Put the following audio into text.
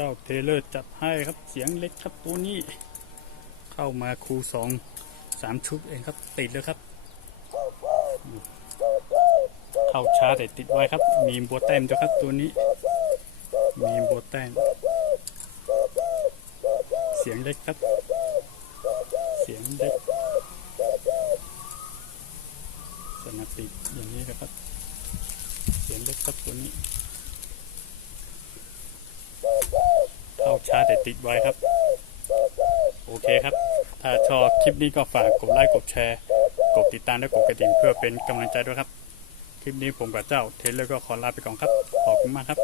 เจ้าเทเลอร์จัดให้ครับเสียงเล็กครับตัวนี้เข้ามาคู2-3 ชุดเองครับติดแล้วครับเข้าช้าแต่ติดไว้ครับมีบัวแต้มด้วยครับตัวนี้มีบัวแต้มเสียงเล็กครับเสียงเล็กสนับติดอย่างนี้นะครับเสียงเล็กครับตัวนี้เข้าช้าแต่ติดไว้ครับโอเคครับถ้าชอบคลิปนี้ก็ฝากกดไลค์กดแชร์กดติดตามและกดกระดิ่งเพื่อเป็นกำลังใจด้วยครับคลิปนี้ผมกับเจ้าเทเลอร์ก็ขอลาไปก่อนครับขอบคุณมากครับ